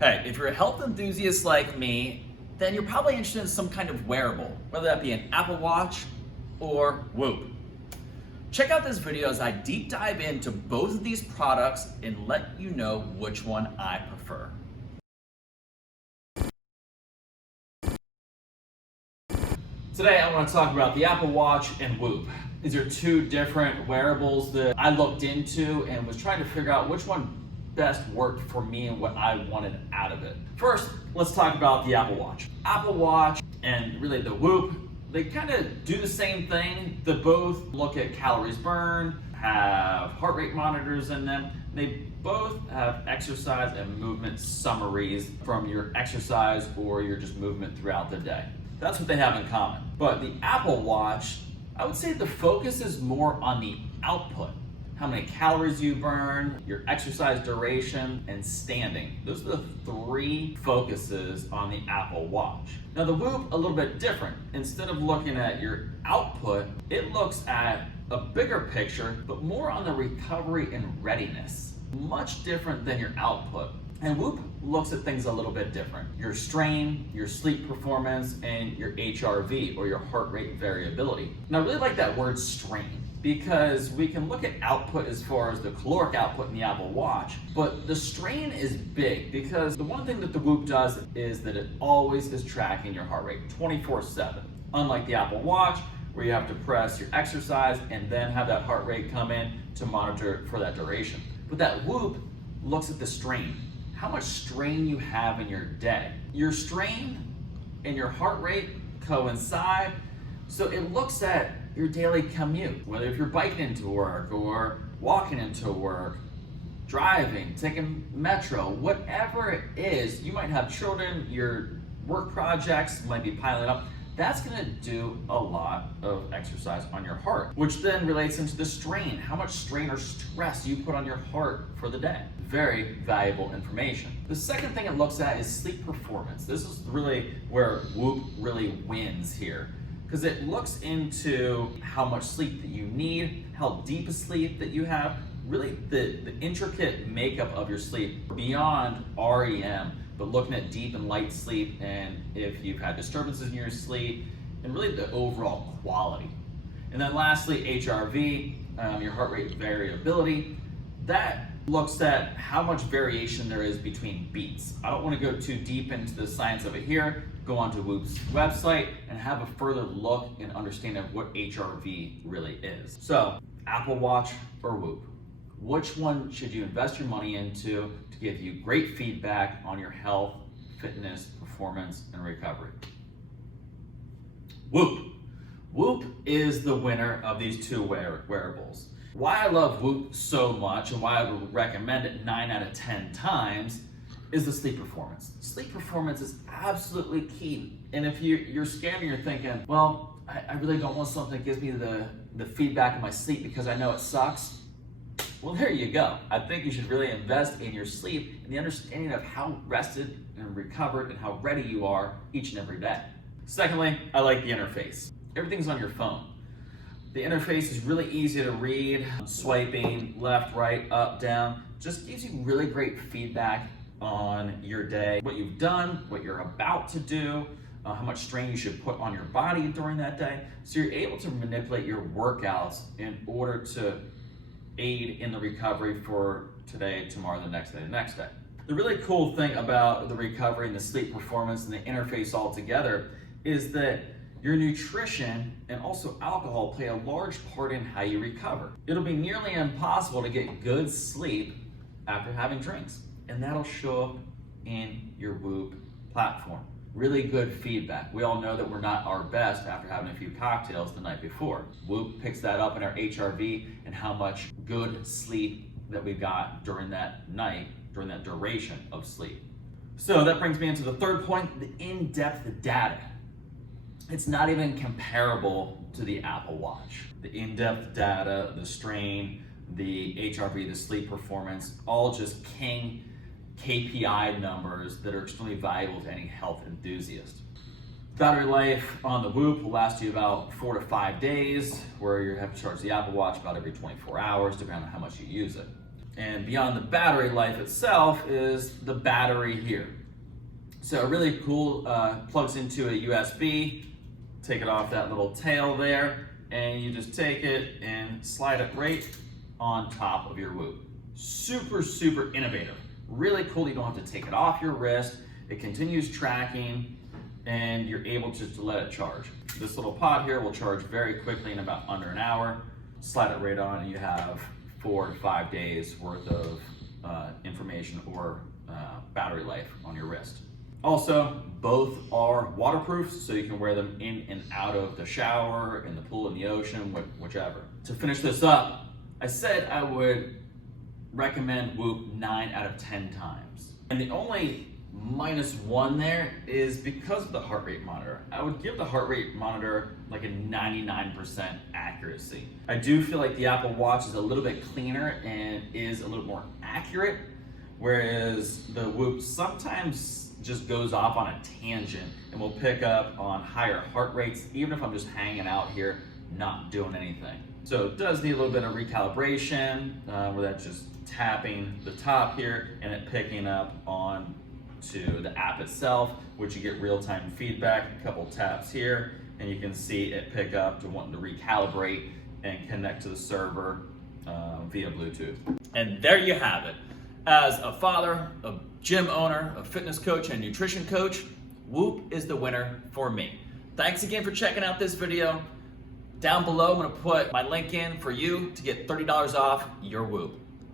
Hey, if you're a health enthusiast like me, then you're probably interested in some kind of wearable, whether that be an Apple Watch or Whoop. Check out this video as I deep dive into both of these products and let you know which one I prefer. Today I want to talk about the Apple Watch and Whoop. These are two different wearables that I looked into and was trying to figure out which one best worked for me and what I wanted out of it. First, let's talk about the Apple Watch. Apple Watch and really the Whoop, they kind of do the same thing. They both look at calories burned, have heart rate monitors in them. They both have exercise and movement summaries from your exercise or your just movement throughout the day. That's what they have in common. But the Apple Watch, I would say the focus is more on the output. How many calories you burn, your exercise duration, and standing. Those are the three focuses on the Apple Watch. Now the Whoop, a little bit different. Instead of looking at your output, it looks at a bigger picture, but more on the recovery and readiness. Much different than your output. And Whoop looks at things a little bit different. Your strain, your sleep performance, and your HRV, or your heart rate variability. And I really like that word strain, because we can look at output as far as the caloric output in the Apple Watch, but the strain is big because the one thing that the Whoop does is that it always is tracking your heart rate 24/7. Unlike the Apple Watch, where you have to press your exercise and then have that heart rate come in to monitor it for that duration. But that Whoop looks at the strain. How much strain you have in your day. Your strain and your heart rate coincide, so it looks at your daily commute, whether if you're biking into work or walking into work, driving, taking metro, whatever it is. You might have children, your work projects might be piling up. That's gonna do a lot of exercise on your heart, which then relates into the strain. How much strain or stress you put on your heart for the day. Very valuable information. The second thing it looks at is sleep performance. This is really where Whoop really wins here, because it looks into how much sleep that you need, how deep a sleep that you have, really the intricate makeup of your sleep beyond REM, but looking at deep and light sleep and if you've had disturbances in your sleep and really the overall quality. And then lastly, HRV, your heart rate variability. That looks at how much variation there is between beats. I don't want to go too deep into the science of it here. Go onto Whoop's website and have a further look and understanding of what HRV really is. So, Apple Watch or Whoop? Which one should you invest your money into to give you great feedback on your health, fitness, performance, and recovery? Whoop. Whoop is the winner of these two wearables. Why I love Whoop so much and why I would recommend it 9 out of 10 times is the sleep performance. Sleep performance is absolutely key. And if you're scared and you're thinking, well, I really don't want something that gives me the feedback of my sleep because I know it sucks. Well, there you go. I think you should really invest in your sleep and the understanding of how rested and recovered and how ready you are each and every day. Secondly, I like the interface. Everything's on your phone. The interface is really easy to read. Swiping left, right, up, down just gives you really great feedback on your day, what you've done, what you're about to do, how much strain you should put on your body during that day. So you're able to manipulate your workouts in order to aid in the recovery for today, tomorrow, the next day, the next day. The really cool thing about the recovery and the sleep performance and the interface all together is that your nutrition and also alcohol play a large part in how you recover. It'll be nearly impossible to get good sleep after having drinks, and that'll show up in your Whoop platform. Really good feedback. We all know that we're not our best after having a few cocktails the night before. Whoop picks that up in our HRV and how much good sleep that we got during that night, during that duration of sleep. So that brings me into the third point, the in-depth data. It's not even comparable to the Apple Watch. The in-depth data, the strain, the HRV, the sleep performance, all just king KPI numbers that are extremely valuable to any health enthusiast. Battery life on the Whoop will last you about 4 to 5 days, where you have to charge the Apple Watch about every 24 hours, depending on how much you use it. And beyond the battery life itself is the battery here. So really cool, plugs into a USB, take it off that little tail there, and you just take it and slide it right on top of your Whoop. Super, super innovative. Really cool, you don't have to take it off your wrist. It continues tracking and you're able just to let it charge. This little pod here will charge very quickly in about under an hour. Slide it right on and you have 4 to 5 days worth of information or battery life on your wrist. Also, both are waterproof, so you can wear them in and out of the shower, in the pool, in the ocean, whichever. To finish this up, I said I would recommend Whoop 9 out of 10 times. And the only -1 there is because of the heart rate monitor. I would give the heart rate monitor like a 99% accuracy. I do feel like the Apple Watch is a little bit cleaner and is a little more accurate, whereas the Whoop sometimes just goes off on a tangent and will pick up on higher heart rates even if I'm just hanging out here not doing anything. So it does need a little bit of recalibration where that's just tapping the top here and it picking up on to the app itself, which you get real-time feedback, a couple taps here, and you can see it pick up to wanting to recalibrate and connect to the server via Bluetooth. And there you have it. As a father, a gym owner, a fitness coach, and nutrition coach, Whoop is the winner for me. Thanks again for checking out this video. Down below, I'm gonna put my link in for you to get $30 off your Whoop.